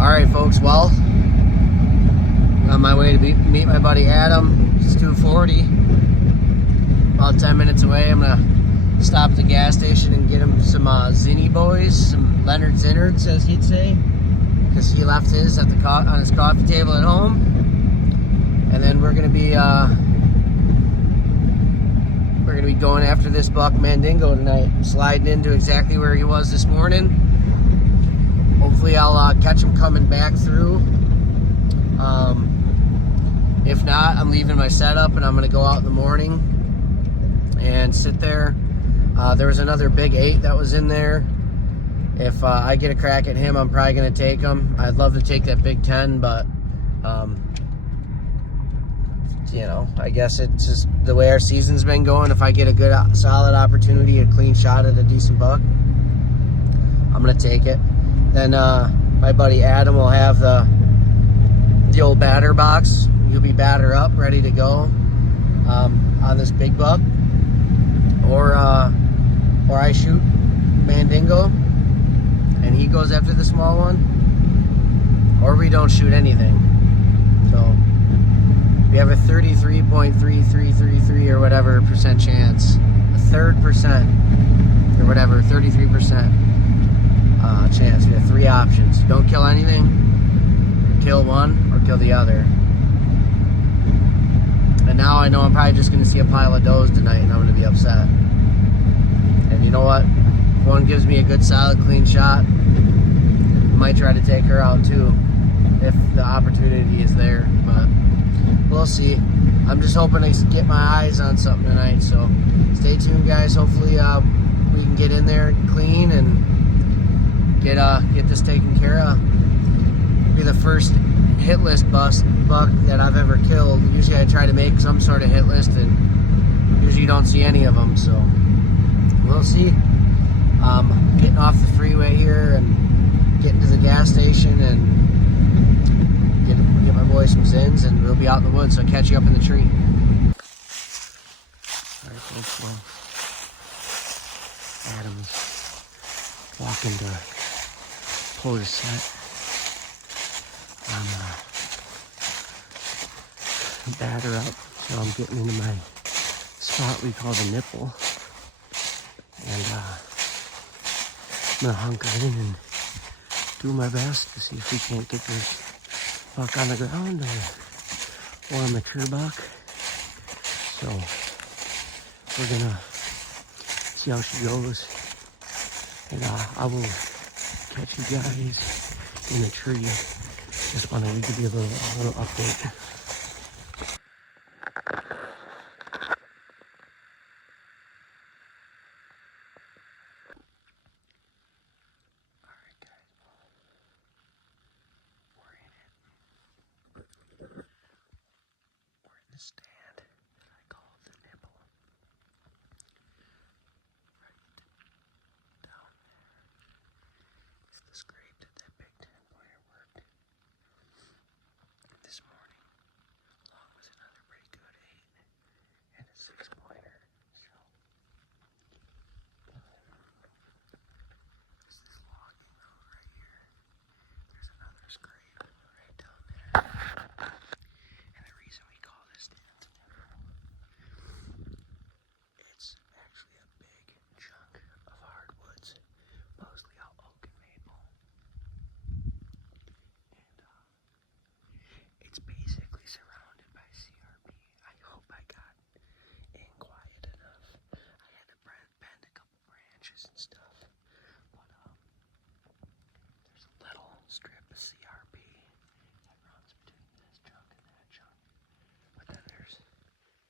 Alright folks, well, on my way to meet my buddy Adam. It's 2:40, about 10 minutes away. I'm gonna stop at the gas station and get him some Zinny Boys, some Leonard Zinnards as he'd say, because he left his at the on his coffee table at home. And then we're gonna be going after this buck Mandingo tonight, sliding into exactly where he was this morning. Hopefully I'll catch him coming back through. If not, I'm leaving my setup and I'm gonna go out in the morning and sit there. There was another big 8 that was in there. If I get a crack at him, I'm probably gonna take him. I'd love to take that big 10, but you know, I guess it's just the way our season's been going. If I get a good solid opportunity, a clean shot at a decent buck, I'm gonna take it. Then my buddy Adam will have the old batter box. He'll be batter up, ready to go on this big buck, or I shoot Mandingo and he goes after the small one, or we don't shoot anything. So we have a 33.3333 or whatever percent chance, a third percent or whatever, 33% chance. We have 3 options: don't kill anything, kill one, or kill the other. And now I know I'm probably just going to see a pile of does tonight and I'm going to be upset. And you know what? If one gives me a good solid clean shot, I might try to take her out too if the opportunity is there, but we'll see. I'm just hoping to get my eyes on something tonight, so stay tuned guys. Hopefully we can get in there clean and get this taken care of. Be the first hit list buck that I've ever killed. Usually I try to make some sort of hit list and usually don't see any of them, so we'll see. Getting off the freeway here and getting to the gas station and get my boy some Zins, and we'll be out in the woods, so I'll catch you up in the tree. Alright folks, well, Adam's walking to pull his set. I'm batter up, so I'm getting into my spot we call the nipple, and I'm gonna hunker in and do my best to see if we can't get this buck on the ground or a mature buck. So we're gonna see how she goes, and I will catch you guys in the tree. Just wanted to give you a little update. Alright guys, we're in it. We're in the stand that I call the nipple. Right down there is the scrape that big 10-pointer worked this morning, along with another pretty good 8 and a 6-pointer. So this is logging though right here. There's another scrape right down there. And the reason we call this stand the nipple, it's actually a big chunk of hardwoods, mostly all oak and maple. And it's basically surrounded by CRP. I hope I got in quiet enough. I had to bend a couple branches and stuff, but there's a little strip of CRP that runs between this chunk and that chunk. But then there's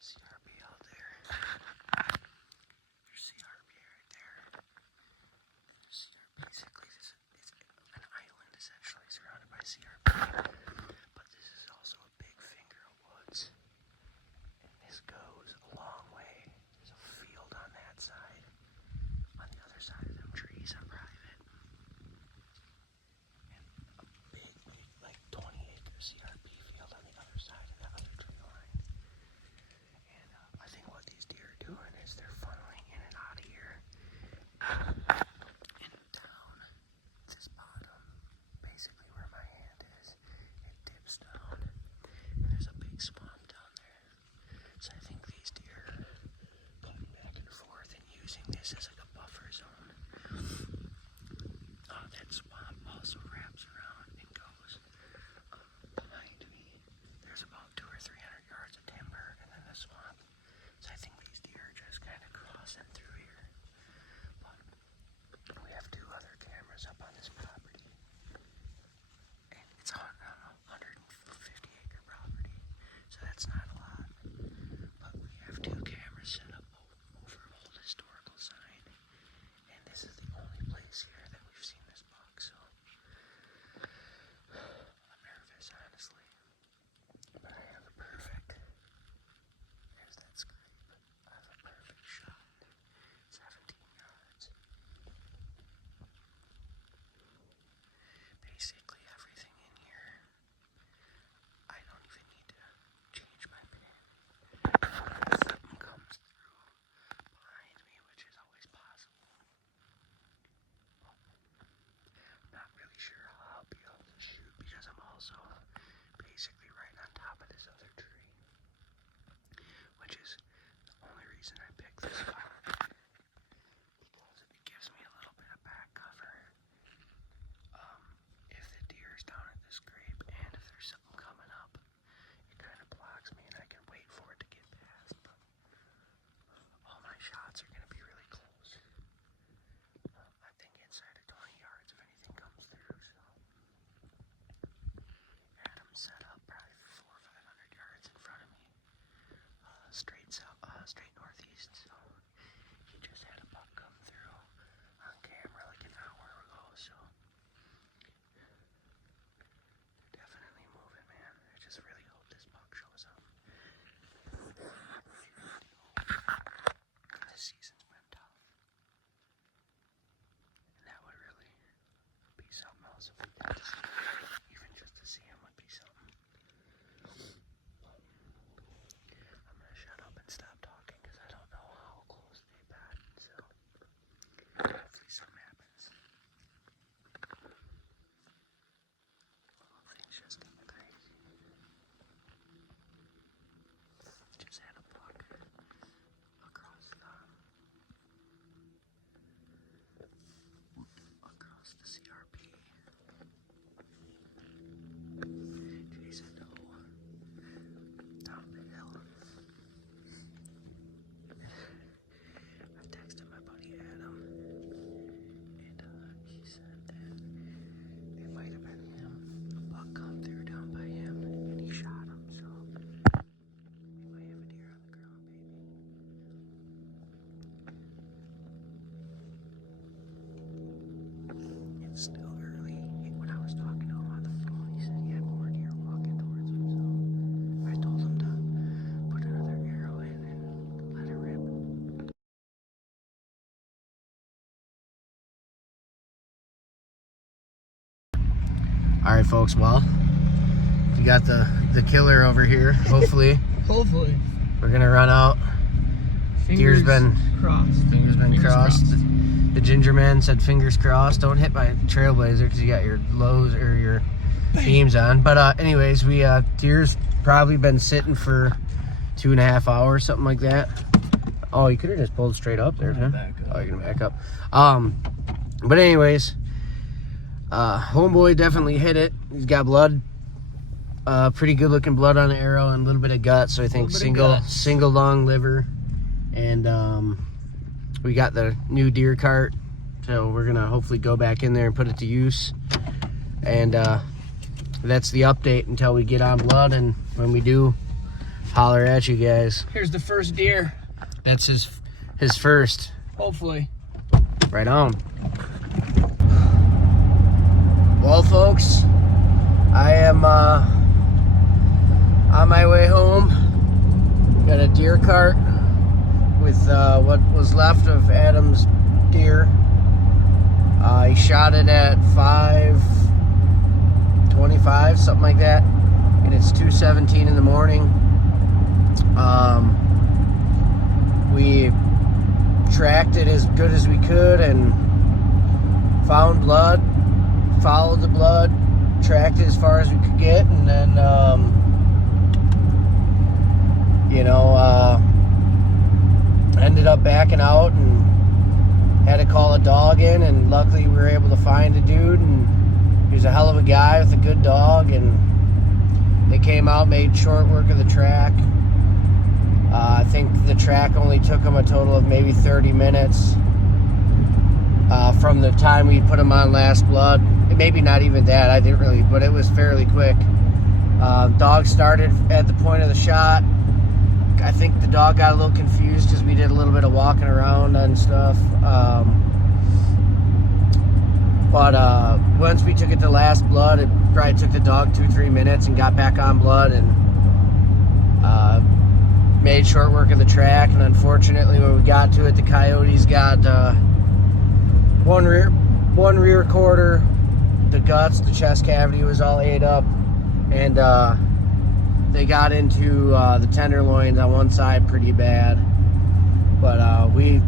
CRP out there. There's CRP right there. There's CRP. Basically, it's an island essentially surrounded by CRP. But this is also a big finger of woods. And this goes a long way. There's a field on that side. On the other side of them trees are private. And a big crossing through here. But we have 2 other cameras up on this property. And it's on a 150-acre property, so that's not a lot. But we have 2 cameras set up over an old historical sign. And this is the only place here that we've seen this buck, so I'm nervous, honestly. But I have a perfect, there's that scrape. I have a perfect shot, 17 yards. Basically everything in here, I don't even need to change my pin. Something comes through behind me, which is always possible. Not really sure how I'll be able to shoot because I'm also basically right on top of this other tree, which is the only reason I picked this spot, because it gives me a little bit of back cover. If the deer is down at this scrape and if there's something coming up, it kind of blocks me and I can wait for it to get past, but all my shots are going to be really close. I think inside of 20 yards if anything comes through, so Adam's set up probably 400 or 500 yards in front of me, straight northeast, so he just had a buck come through on camera like an hour ago, so definitely moving, man. I just really hope this buck shows up. This season's been tough. And that would really be something else if we got to see him. Even just to see him would be something. I'm gonna shut up and stop talking because I don't know how close they've got, so hopefully something happens. Things just get crazy. Just had a buck across the CRP. Chasing doe down the hill. I texted my buddy Adam, and he said that it might have been him. A buck come through down by him, and he shot him, so we might have a deer on the ground, baby. It's still early. When I was talking to him on the phone, he said he had more deer walking towards him, so I told him to put another arrow in and let it rip. Alright folks, well, we got the killer over here, hopefully. Hopefully. We're gonna run out. Deer's been crossed. Fingers been crossed. The ginger man said fingers crossed. Don't hit my trailblazer because you got your lows or your beams on. But anyways, we deer's probably been sitting for 2.5 hours, something like that. Oh, you could have just pulled straight up there, huh? Oh, you're gonna back up. But anyways, homeboy definitely hit it. He's got blood, pretty good looking blood on the arrow and a little bit of gut. So I think single lung liver, and we got the new deer cart, so we're gonna hopefully go back in there and put it to use. And that's the update until we get on blood, and when we do, holler at you guys. Here's the first deer. That's his first. Hopefully. Right on. Well, folks, I am on my way home. Got a deer cart with what was left of Adam's deer. He shot it at 5:25, something like that, and it's 2:17 in the morning. We tracked it as good as we could and found blood, followed the blood, tracked it as far as we could get, and then ended up backing out and had to call a dog in, and luckily we were able to find a dude, and he was a hell of a guy with a good dog, and they came out, made short work of the track, I think the track only took them a total of maybe 30 minutes from the time we put them on Last Blood. Maybe not even that, I didn't really, but it was fairly quick. Dog started at the point of the shot. I think the dog got a little confused because we did a little bit of walking around and stuff. But once we took it to Last Blood, it probably took the dog 2-3 minutes and got back on blood and made short work of the track. And unfortunately, when we got to it, the coyotes got one rear quarter, the guts, the chest cavity was all ate up, and they got into the tenderloins on one side pretty bad. But we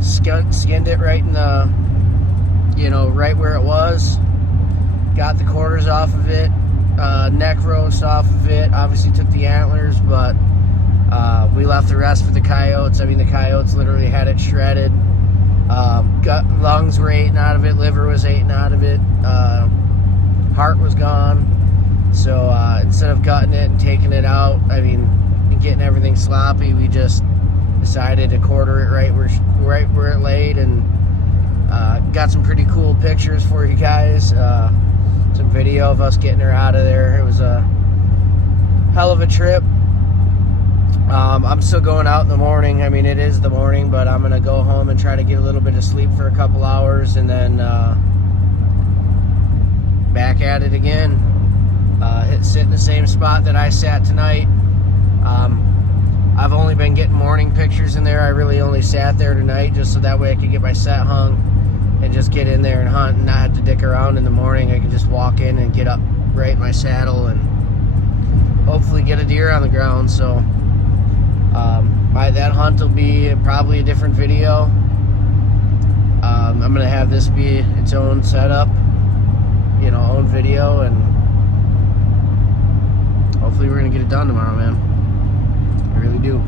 skinned it right in the, right where it was. Got the quarters off of it, neck roast off of it. Obviously took the antlers, but we left the rest for the coyotes. I mean, the coyotes literally had it shredded. Lungs were eaten out of it, liver was eaten out of it, heart was gone. So instead of gutting it and taking it out, and getting everything sloppy, we just decided to quarter it right where it laid, and got some pretty cool pictures for you guys. Some video of us getting her out of there. It was a hell of a trip. I'm still going out in the morning. It is the morning, but I'm gonna go home and try to get a little bit of sleep for a couple hours, and then back at it again. Sit in the same spot that I sat tonight. I've only been getting morning pictures in there. I really only sat there tonight just so that way I could get my set hung and just get in there and hunt and not have to dick around in the morning. I can just walk in and get up right in my saddle and hopefully get a deer on the ground. So that hunt will be probably a different video. I'm going to have this be its own setup, own video, and hopefully we're going to get it done tomorrow, man. I really do.